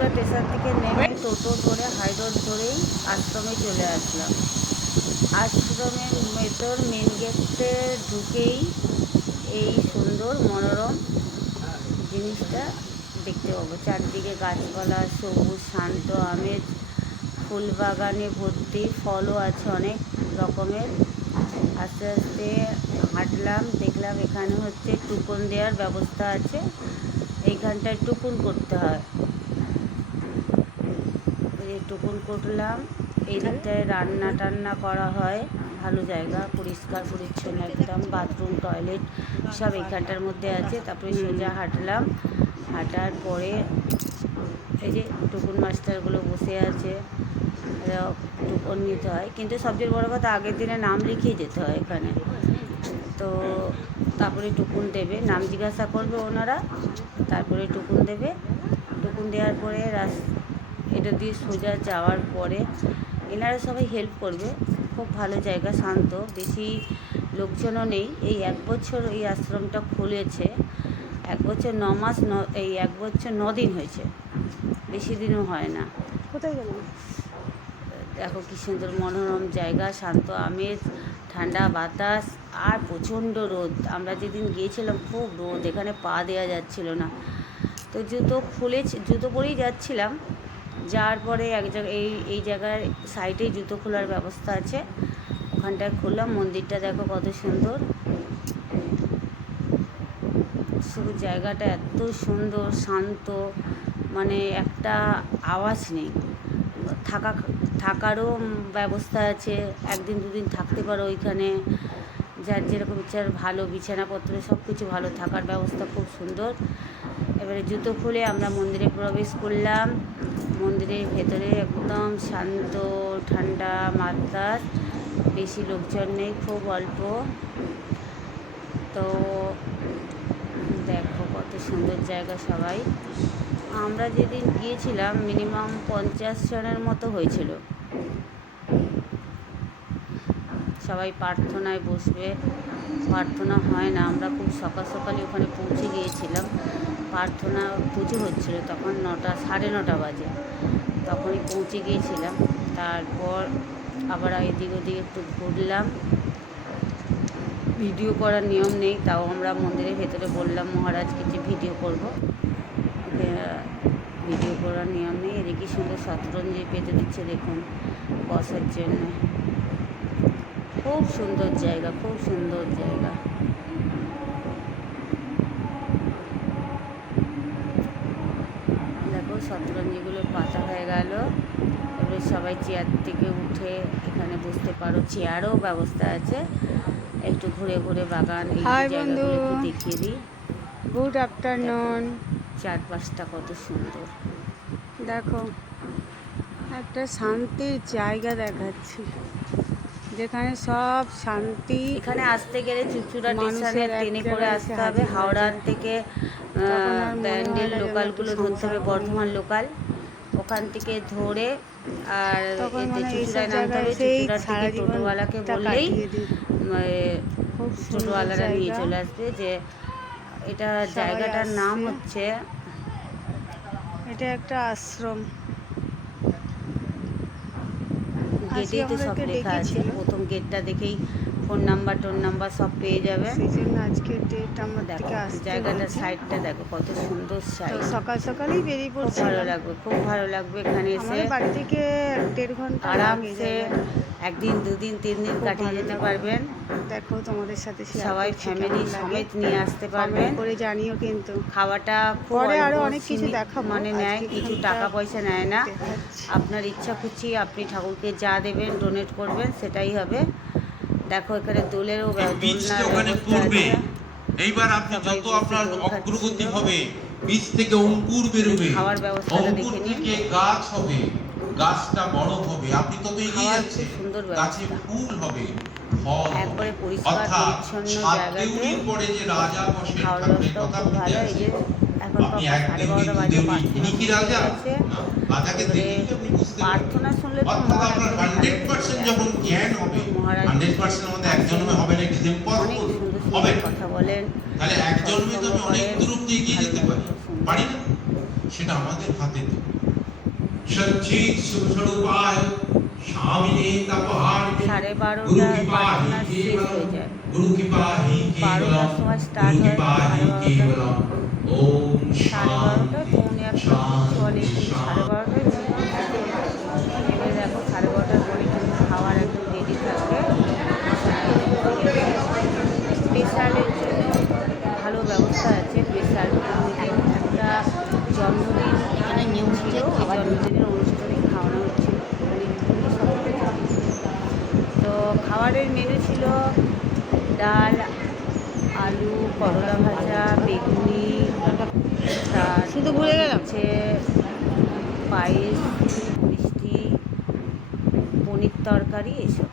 Bongaon station থেকে নেমে টোটো ধরে হাই রোড ধরেই আশ্রমে চলে আসলাম। আশ্রমের ভেতর মেন গেটে ঢুকেই এই সুন্দর মনোরম জিনিসটা দেখতে পাবো। চারদিকে গাছপালা, সবুজ, শান্ত আমেজ ফুল বাগানে ভর্তি ফলও আছে অনেক রকমের। আস্তে আস্তে হাঁটলাম, দেখলাম এখানে হচ্ছে টুকন দেওয়ার ব্যবস্থা আছে। এইখানটায় টুকুন করতে হয়। এই টুকুন করলাম। এই দিকটায় রান্না টান্না করা হয়। ভালো জায়গা পরিষ্কার পরিচ্ছন্ন একদম। বাথরুম টয়লেট সব এখানটার মধ্যে আছে। তারপরে সোজা হাঁটলাম। হাঁটার পরে এই যে টুকুন মাস্টারগুলো বসে আছে টুকুন নিতে হয়। কিন্তু সবচেয়ে বড় কথা আগের দিনে নাম লিখিয়ে যেতে হয় এখানে। তো তারপরে টুকুন দেবে। নাম জিজ্ঞাসা করবে ওনারা। তারপরে টুকুন দেবে। টুকুন দেওয়ার পরে রাস এটা দিয়ে সোজা যাওয়ার পরে এনারা সবাই হেল্প করবে। খুব ভালো জায়গা শান্ত। বেশি লোকজনও নেই। এই এক বছর এই আশ্রমটা খুলেছে। এক বছর ন মাস ন এই এক বছর ন দিন হয়েছে। বেশি দিনও হয় না। কোথায় গেলেন? দেখো কি সুন্দর মনোরম জায়গা শান্ত আমেজ ঠান্ডা বাতাস আর প্রচণ্ড রোদ। আমরা যেদিন গিয়েছিলাম খুব রোদ। এখানে পা দেওয়া যাচ্ছিল না। তো জুতো খুলে জুতো পরেই যাচ্ছিলাম। যাওয়ার পরে এক জায়গায় এই এই জায়গার সাইডেই জুতো খোলার ব্যবস্থা আছে। ওখানটায় খুললাম, মন্দিরটা দেখো কত সুন্দর। শুধু জায়গাটা এত সুন্দর, শান্ত মানে একটা আওয়াজ নেই। থাকা, থাকারও ব্যবস্থা আছে, একদিন দুদিন থাকতে পারো ওইখানে। যার যেরকম ইচ্ছার ভালো বিছানাপত্র সব কিছু ভালো থাকার ব্যবস্থা খুব সুন্দর। এবারে জুতো খুলে আমরা মন্দিরে প্রবেশ করলাম। মন্দিরের ভেতরে একদম শান্ত, ঠান্ডা বাতাস বেশি লোকজন নেই, খুব অল্প। তো দেখো কত সুন্দর জায়গা সবাই। আমরা যেদিন গিয়েছিলাম মিনিমাম পঞ্চাশ জনের মতো হয়েছিল। সবাই প্রার্থনায় বসবে। প্রার্থনা হয় না। আমরা খুব সকাল সকালে ওখানে পৌঁছে গিয়েছিলাম। প্রার্থনা পুজো হচ্ছিল তখন নটা, সাড়ে নটা বাজে। তখনই পৌঁছে গিয়েছিলাম। তারপর আবার এদিক ওদিক একটু ঘুরলাম। ভিডিও করার নিয়ম নেই, তাও আমরা মন্দিরের ভেতরে বললাম মহারাজকে যে ভিডিও করব? ভিডিও করার নিয়ম নেই। এদিকে সুন্দর শতরঞ্জি পেতে দিচ্ছে, দেখুন, বসার জন্য। খুব সুন্দর জায়গা খুব সুন্দর জায়গা। দেখো শতরঞ্জিগুলো পাতা হয়ে গেল। এবারে সবাই চেয়ার থেকে উঠে এখানে বসতে পারো। চেয়ারও ব্যবস্থা আছে। একটু ঘুরে ঘুরে বাগান। দেখিয়ে দিই। Good afternoon. চারপাশটা কত সুন্দর। দেখো একটা শান্তির জায়গা দেখাচ্ছি। যেখানে সব শান্তি এখানে আসতে গেলে চুচুড়া স্টেশনে ট্রেনে করে আসতে হবে। হাওড়ার থেকে ব্যান্ডেল লোকালগুলো ধরতে হবে বর্ধমান লোকাল। ওখান থেকে ধরে আর এতে মানে চুচুড়ায় নামতে হবে। চুচুড়ার থেকে টোটোওয়ালাকে বললেই সুন্দর টোটোওয়ালারা নিয়ে চলে আসবে যে এটা জায়গাটার নাম হচ্ছে এটা একটা আশ্রম। গেটেই তো সব লেখা আছে। প্রথম গেটটা দেখেই ফোন নাম্বার টোন নাম্বার সব পেয়ে যাবে। সেই জন্য আজকে ডেট আমার দেখো আসতে সাইডটা দেখো কত সুন্দর সাইড সকাল সকালেই বেরিয়ে পড়ছে ভালো লাগবে খুব ভালো লাগবে এখানে এসে। বাড়ি থেকে দেড় ঘণ্টা আরামসে। একদিন দুদিন তিন দিন কাটিয়ে যেতে পারবেন। দেখো তোমাদের সাথে সবাই ফ্যামিলি সমেত নিয়ে আসতে পারবেন। করে জানিও কিন্তু। খাওয়াটা পরে আরও অনেক কিছু দেখাবো। মানে নেয় কিছু টাকা পয়সা নেয় না। আপনার ইচ্ছা খুশি আপনি ঠাকুরকে যা দেবেন ডোনেট করবেন সেটাই হবে। দেখো এখানে দোলেরও ওখানে ব্যবস্থা পড়বে এইবার আপনি যত আপনার অগ্রগতি হবে বীজ থেকে অঙ্কুর বেরোবে খাওয়ার ব্যবস্থাটা দেখে নিন। গাছ হবে। গাছটা বড় হবে। আপনি তত এগিয়ে যাচ্ছে গাছে ফুল হবে ফল একবারে পরিষ্কার পরিচ্ছন্ন জায়গাতে পরে যে রাজা বসে ঠাকুরের কথা বলতে আছে আপনি বাবা এক সাড়ে দেউড়ি বারোটা দু বাজে দেউড়ি ইনি কি রাজা? রাজাকে এবারে আপনি বুঝতে প্রার্থনা শুনলে তো অর্থাৎ আপনার হান্ড্রেড পার্সেন্ট যখন জ্ঞান হবে হান্ড্রেড পার্সেন্ট আমাদের এক জন্মে হবে না কথা বলেন। তাহলে এক জন্মে তো আমি অনেক দূর অব্দি এগিয়ে যেতে লাগে, পারি। পারি না? সেটা আমাদের হাতে তো। সাড়ে বারোটা প্রার্থনা শেষ হয়ে যায়। বারোটার সময় স্টার্ট হয় সাড়ে বারোটা পৌনে একটা চলে সাড়ে বারোটায়। খাবারের মেনু ছিল ডাল আলু করলা ভাজা বেগুনি শুধু ভুলে গেছে হচ্ছে পায়েস মিষ্টি পনির তরকারি এসব।